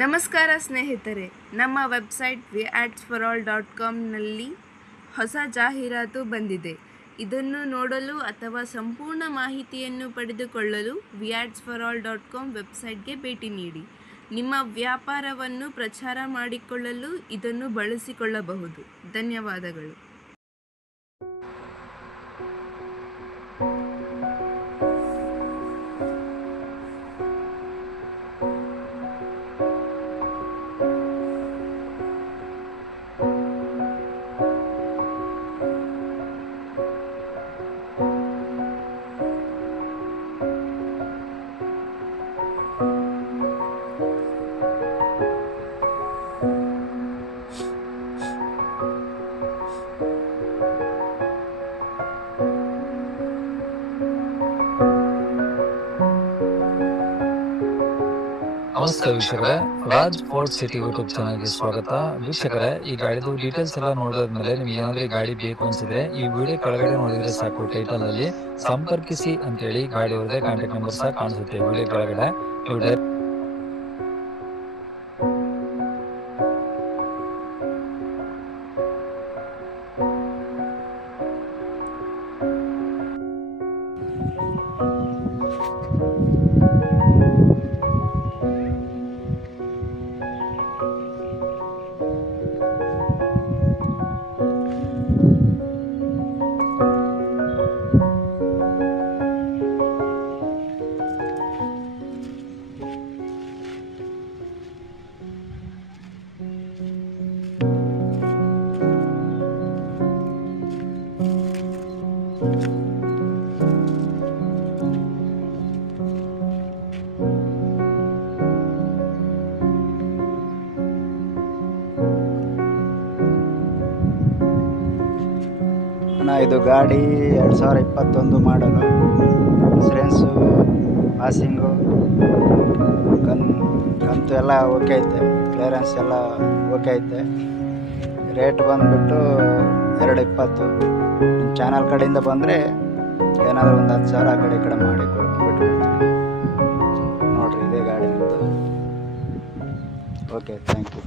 ನಮಸ್ಕಾರ ಸ್ನೇಹಿತರೆ, ನಮ್ಮ ವೆಬ್ಸೈಟ್ viadsforall.comನಲ್ಲಿ ಹೊಸ ಜಾಹೀರಾತು ಬಂದಿದೆ. ಇದನ್ನು ನೋಡಲು ಅಥವಾ ಸಂಪೂರ್ಣ ಮಾಹಿತಿಯನ್ನು ಪಡೆದುಕೊಳ್ಳಲು viadsforall.com ವೆಬ್ಸೈಟ್ಗೆ ಭೇಟಿ ನೀಡಿ. ನಿಮ್ಮ ವ್ಯಾಪಾರವನ್ನು ಪ್ರಚಾರ ಮಾಡಿಕೊಳ್ಳಲು ಇದನ್ನು ಬಳಸಿಕೊಳ್ಳಬಹುದು. ಧನ್ಯವಾದಗಳು. ನಮಸ್ತೆ ವೀಕ್ಷಕರೇ, ರಾಜ್ ಫೋರ್ಟ್ ಸಿಟಿ ಯೂಟ್ಯೂಬ್ ಚಾನಲ್ಗೆ ಸ್ವಾಗತ. ವೀಕ್ಷಕರೇ, ಈ ಗಾಡಿದು ಡೀಟೇಲ್ಸ್ ಎಲ್ಲ ನೋಡಿದ್ಮೇಲೆ ನಿಮ್ಗೆ ಏನಾದ್ರೂ ಈ ಗಾಡಿ ಬೇಕು ಅನ್ಸಿದ್ರೆ ಈ ವಿಡಿಯೋ ಕೆಳಗಡೆ ನೋಡಿದ್ರೆ ಸಾಕು. ಟೈಟಲ್ ಅಲ್ಲಿ ಸಂಪರ್ಕಿಸಿ ಅಂತೇಳಿ ಗಾಡಿ ಅವ್ರದೇ ಕಾಂಟ್ಯಾಕ್ಟ್ ನಂಬರ್ ಸಹ ಕಾಣಿಸುತ್ತೆ ವಿಡಿಯೋ ಕೆಳಗಡೆ. ಇದು ಗಾಡಿ 2021 ಮಾಡಲು. ಇನ್ಸೂರೆನ್ಸು, ಪಾಸಿಂಗು, ಕಂತು ಎಲ್ಲ ಓಕೆ ಐತೆ. ಕ್ಲಿಯರೆನ್ಸ್ ಎಲ್ಲ ಓಕೆ ಐತೆ. ರೇಟ್ ಬಂದುಬಿಟ್ಟು 220. ನಿಮ್ಮ ಚಾನಲ್ ಕಡೆಯಿಂದ ಬಂದರೆ ಏನಾದರೂ ಒಂದು 10,000 ಆ ಕಡೆ ಈ ಕಡೆ ಮಾಡಿ ಬಿಟ್ಬಿಡ್ತೀನಿ. ನೋಡಿರಿ, ಇದೇ ಗಾಡಿ ನಿಮ್ಮದು. Okay, thank you.